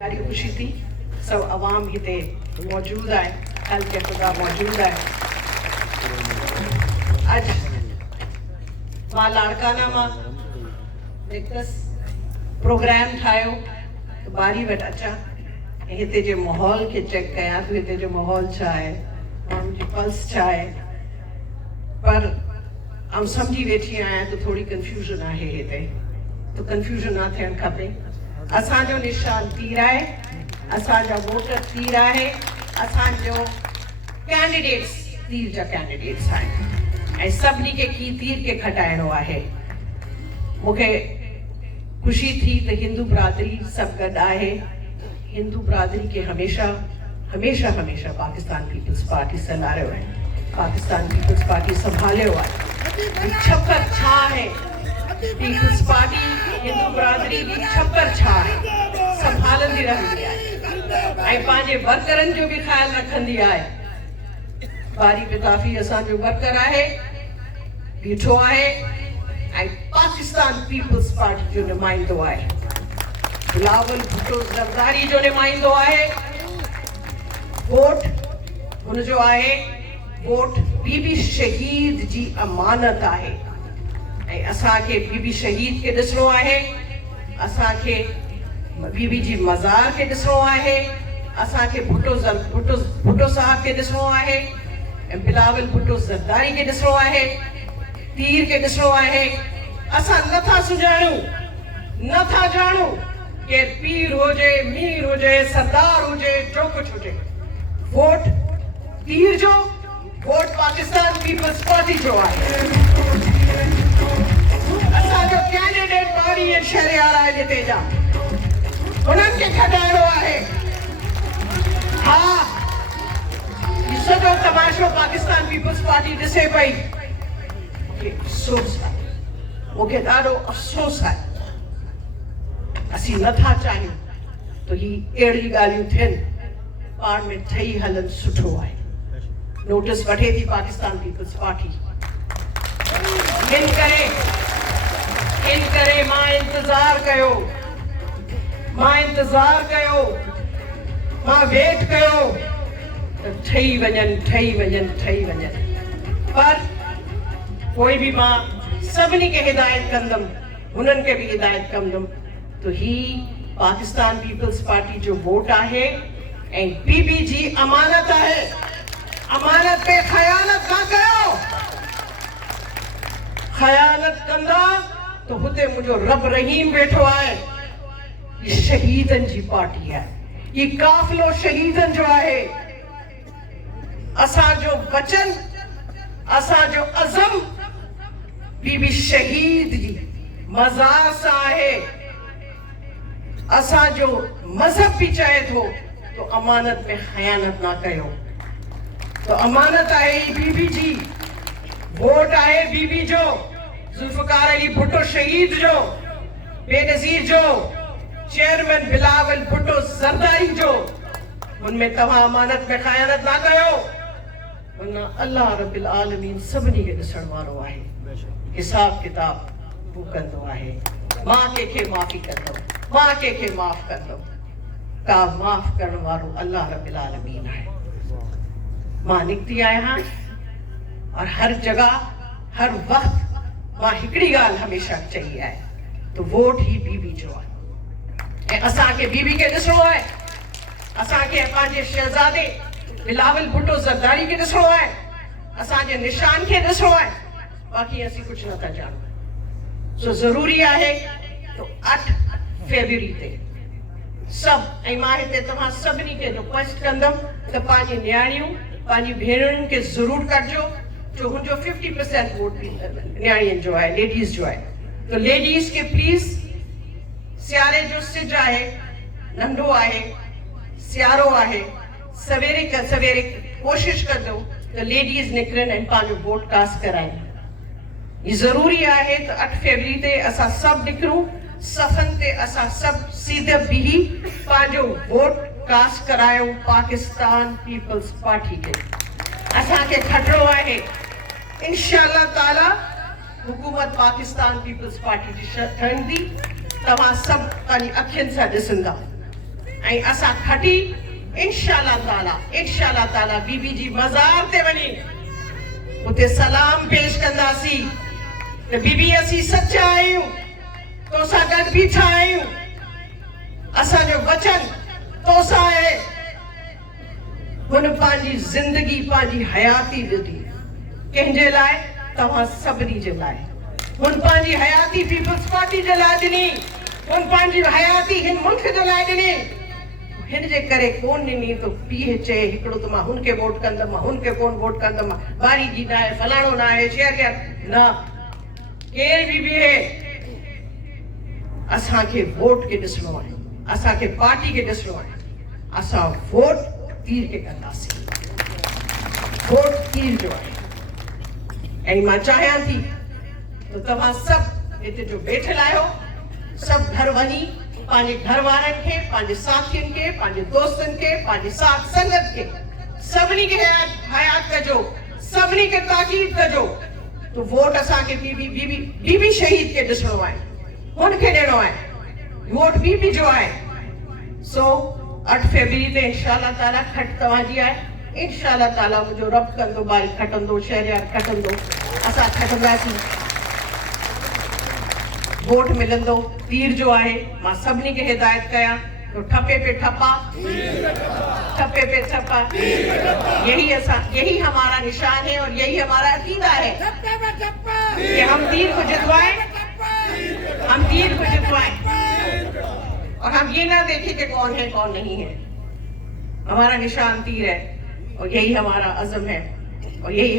ॾाढी ख़ुशी थी सब आवाम हिते मौजूद आहे, हल्के खुदा मौजूद आहे। अॼु मां लाड़काना मां निकतसि प्रोग्राम ठाहियो त बारी वटि अचां ऐं हिते जे माहौल खे चेक कयां त हिते जो माहौल छा आहे, माण्हुनि जी पल्स छा आहे। पर आउं सम्झी वेठी आहियां त थोरी कंफ्यूजन आहे हिते, त कंफ्यूजन न थियणु खपे। असांजो निशान तीर आहे, असांजा वोटर तीर आहे, असांजो कैंडिडेट्स तीर जा कैंडिडेट्स आहिनि ऐं सभिनी खे तीर खे खटाइणो आहे। मूंखे ख़ुशी थी त हिंदू बिरादरी सभु गॾु आहे। हिंदू बिरादरी खे हमेशह हमेशह हमेशह पाकिस्तान पीपल्स पार्टी सलाहियो आहे, पाकिस्तान पीपल्स पार्टी संभालियो आहे। छप्पर छा आहे पीपल्स पार्टी, हिंदू बिरादरी जी छप्पर छा आहे, संभालंदी रहंदी आहे ऐं पंहिंजे वर्करनि जो बि ख़्यालु रखंदी आहे। बारी पतafी असांजो वर्कर आहे, बीठो आहे ऐं पाकिस्तान पीपल्स पार्टी जो नुमाइंदो आहे। बिलावल भुट्टो ज़रदारी जो नुमाइंदो आहे। वोट हुनजो आहे, वोट बीबी शहीद जी अमानत आहे ऐं असांखे बीबी शहीद खे ॾिसणो आहे, असांखे बीबी जी मज़ार खे ॾिसणो आहे, असांखे भुट्टो साहब खे ॾिसणो आहे ऐं बिलावल भुट्टो ज़रदारी खे ॾिसणो आहे, तीर खे ॾिसणो आहे। असां नथा नथा ॼाणूं केरु पीर हुजे, मीर हुजे, सरदार हुजे, जो कुझु हुजे, वोट तीर जो, वोट पाकिस्तान पीपल्स पार्टी जो आहे। असांजो कैंडिडेट बारी ऐं शहरियार आहे जिते जा, उन्हनि खे खटाइणो आहे। हा, ही सॼो तमाशो पाकिस्तान पीपल्स पार्टी ॾिसे पई। मूंखे अफ़सोस आहे, मूंखे ॾाढो अफ़सोस आहे। असीं नथा चाहियूं त ही अहिड़ी ॻाल्हियूं थियनि, पाण में ठही हलनि सुठो आहे। नोटिस वठे थी पाकिस्तान पीपल्स पार्टी। इन करे मां इंतज़ार कयो, मां वेट कयो त ठही वञनि। पर कोई बि मां सभिनी खे हिदायत कंदमि, हुननि खे बि हिदायत कंदमि तो ही पाकिस्तान पीपल्स पार्टी जो वोट आहे ऐं बीबी जी अमानत आहे। अमानत पे खयानत ना कयो, खयानत कंदा तो हुते मुझो रब रहीम बैठो आहे। ये शहीदन जी पार्टी है, ये काफिलो शहीदन जो आहे। असांजो वचन, असांजो अज़म बीबी शहीद जी मज़ार सां आहे। असांजो मज़हब भी चए थो तो अमानत में खयानत ना कयो। तो अमानत आहे बीबी जी, वोट आहे बीबी जो, जुल्फ़कार अली भुट्टो शहीद जो, बेनज़ीर जो, चेयरमैन बिलावल भुट्टो ज़रदारी जो। उनमें तव्हां अमानत में खयानत ना कयो, वरना अल्लाह रब्बिल आलमीन सभिनी खे ॾिसण वारो आहे। हिसाब किताब हू कंदो आहे। मां कंहिंखे माफ़ी कंदो, मां कंहिंखे माफ़ कंदो, का माफ़ करण वारो अल्लाह रब्बिल आलमीन आहे। मां निकती आहियां और हर जगह हर वक्त मां हिकिड़ी ॻाल्हि हमेशह चई आहे तो वोट ही बीबी जो आहे ऐं असांखे बीबी खे ॾिसणो आहे। असांखे पंहिंजे शहज़ादे बिलावल भुट्टो ज़रदारी खे ॾिसणो आहे, असांजे निशान खे ॾिसणो आहे। बाक़ी असीं कुझु नथा ॼाणूं। सो ज़रूरी आहे तो 8 फरवरी ते सभु, ऐं मां हिते तव्हां सभिनी खे रिक्वेस्ट कंदमि त पंहिंजी न्याणियूं, पंहिंजी भेणुनि खे ज़रूरु कढिजो, जो हुनजो 50% वोट बि न्याणियुनि जो आहे, लेडीज़ जो आहे। तो लेडीज़ खे प्लीज़, सियारे जो सिज आहे, नंढो आहे, सियारो आहे, सवेरे कोशिश कजो त लेडीज़ निकिरनि ऐं पंहिंजो वोट कास्ट कराइनि। ये ज़रूरी आहे त 8 फरवरी ते असां सभु निकिरूं, सफ़न ते असां सभु सीधे बीही पंहिंजो वोट कास्ट करायूं पाकिस्तान पीपल्स पार्टी खे। असांखे खटिणो आहे। इंशाअल्लाह ताला हुकूमत पाकिस्तान पीपल्स पार्टी जी ठहंदी। तव्हां सभु पंहिंजी अखियुनि सां ॾिसंदा। ऐं असां खटी इंशाअल्लाह ताला बीबी जी मज़ार ते वञी उते सलाम पेश कंदासीं त बीबी असीं सचा आहियूं, तोसां गॾु बीठा आहियूं, असांजो वचन तोसां आहे। हुन पंहिंजी ज़िंदगी पंहिंजी हयाती ॾिनी कंहिंजे लाइ? तव्हां सभिनी जे लाइ। हुन पंहिंजी हयाती पीपल्स पार्टी जे लाइ ॾिनी, हुन पंहिंजी हयाती हिन मुल्क जे लाइ ॾिनी। हिन जे करे कोन ॾिनी तो पीउ चए हिकिड़ो त मां हुनखे वोट कंदमि, मां हुनखे कोन वोट कंदमि, बारी जी न आहे, फलाणो न आहे, शहरियत न, केर बि बीहे, असांखे वोट खे ॾिसणो आहे, असांखे पार्टी खे ॾिसणो आहे। असां वोट तीर खे कंदासीं, वोट तीर जो आहे। ऐं मां चाहियां थी त तव्हां सभु हिते जो वेठल आहियो, सभु घर वञी पंहिंजे घर वारनि खे, पंहिंजे साथियुनि खे, पंहिंजे दोस्तनि खे, पंहिंजे साथ संगत खे सभिनी खे हयात कजो, सभिनी खे ताकीद कजो तो वोट असांखे बीबी शहीद खे ॾिसणो आहे, हुनखे ॾियणो आहे। वोट बीबी जो आहे। सो 8 फरवरी ते इंशाअल्लाह ताला खट तव्हांजी आहे। इंशाअल्लाह ताला मुंहिंजो रब कंदो, बारी खटंदो, शहरियार खटंदो, असां खटंदासीं, वोट मिलंदो, तीर जो आहे। मां सभिनी खे हिदायत कयां तो ठप्पे पे ठप्पा, ठप्पे पे ठप्पा, यही हमारा निशान है और यही हमारा अकीदा है कि हम तीर को जितवाएं, हम तीर को जितवाएं और हम ये ना देखें कि कौन है कौन नहीं है। हमारा निशान तीर है और यही हमारा अज़म है और यही हम